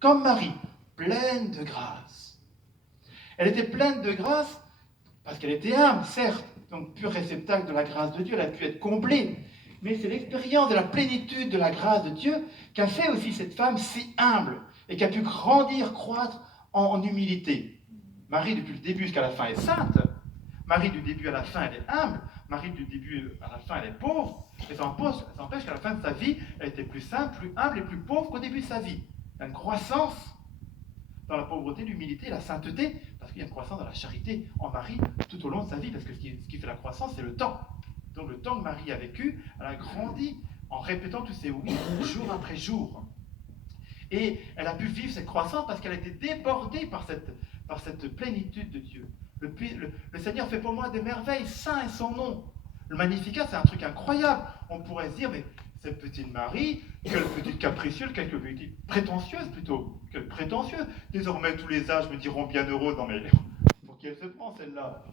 comme Marie, pleine de grâce. Elle était pleine de grâce parce qu'elle était humble, certes, donc pur réceptacle de la grâce de Dieu, elle a pu être comblée. Mais c'est l'expérience de la plénitude de la grâce de Dieu qu'a fait aussi cette femme si humble et qui a pu grandir, croître en humilité. Marie, depuis le début jusqu'à la fin, est sainte. Marie, du début à la fin, elle est humble. Marie, du début à la fin, elle est pauvre. Et ça empêche qu'à la fin de sa vie, elle était plus simple, plus humble et plus pauvre qu'au début de sa vie. Il y a une croissance dans la pauvreté, l'humilité, la sainteté, parce qu'il y a une croissance dans la charité en Marie tout au long de sa vie, parce que ce qui fait la croissance, c'est le temps. Donc le temps que Marie a vécu, elle a grandi en répétant tous ses oui, jour après jour. Et elle a pu vivre cette croissance parce qu'elle a été débordée par cette plénitude de Dieu. Le Seigneur fait pour moi des merveilles, saint est son nom. Le Magnificat, c'est un truc incroyable. On pourrait se dire, mais cette petite Marie, quelle petite capricieuse, quelle petite prétentieuse plutôt, quelle prétentieuse. Désormais, tous les âges me diront bienheureux. Non mais, pour qui elle se prend celle-là?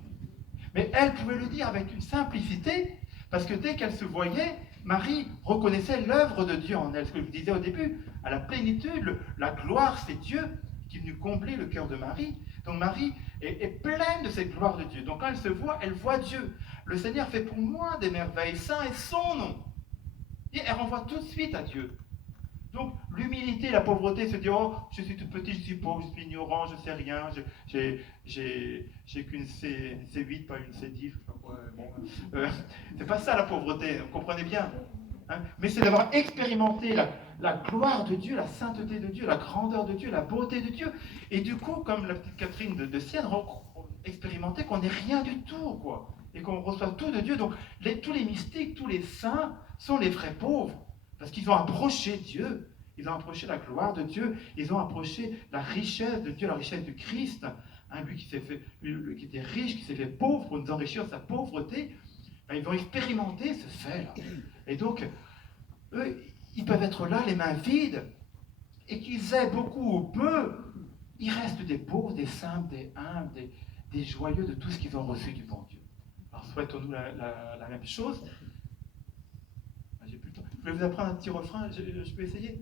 Mais elle pouvait le dire avec une simplicité, parce que dès qu'elle se voyait, Marie reconnaissait l'œuvre de Dieu en elle. Ce que je vous disais au début, à la plénitude, la gloire, c'est Dieu qui est venu combler le cœur de Marie. Donc Marie est pleine de cette gloire de Dieu. Donc quand elle voit Dieu. Le Seigneur fait pour moi des merveilles, saint est son nom. Et elle renvoie tout de suite à Dieu. Donc l'humilité, la pauvreté, se dire, oh, je suis toute petite, je suis pauvre, je suis ignorant, je ne sais rien, j'ai qu'une C8, pas une C10, je sais pas quoi. Bon, c'est pas ça la pauvreté, vous comprenez bien. Hein, mais c'est d'avoir expérimenté la gloire de Dieu, la sainteté de Dieu, la grandeur de Dieu, la beauté de Dieu. Et du coup, comme la petite Catherine de Sienne, expérimenter qu'on n'est rien du tout, quoi. Et qu'on reçoit tout de Dieu. Donc tous les mystiques, tous les saints sont les vrais pauvres. Parce qu'ils ont approché Dieu, ils ont approché la gloire de Dieu, ils ont approché la richesse de Dieu, la richesse du Christ. Hein, lui qui était riche, qui s'est fait pauvre pour nous enrichir de sa pauvreté, ben, ils vont expérimenter ce fait-là. Et donc, eux, ils peuvent être là, les mains vides, et qu'ils aient beaucoup ou peu, ils restent des pauvres, des simples, des humbles, des joyeux de tout ce qu'ils ont reçu du bon Dieu. Alors, souhaitons-nous la même chose. J'ai plus le temps. Je vais vous apprendre un petit refrain, je peux essayer?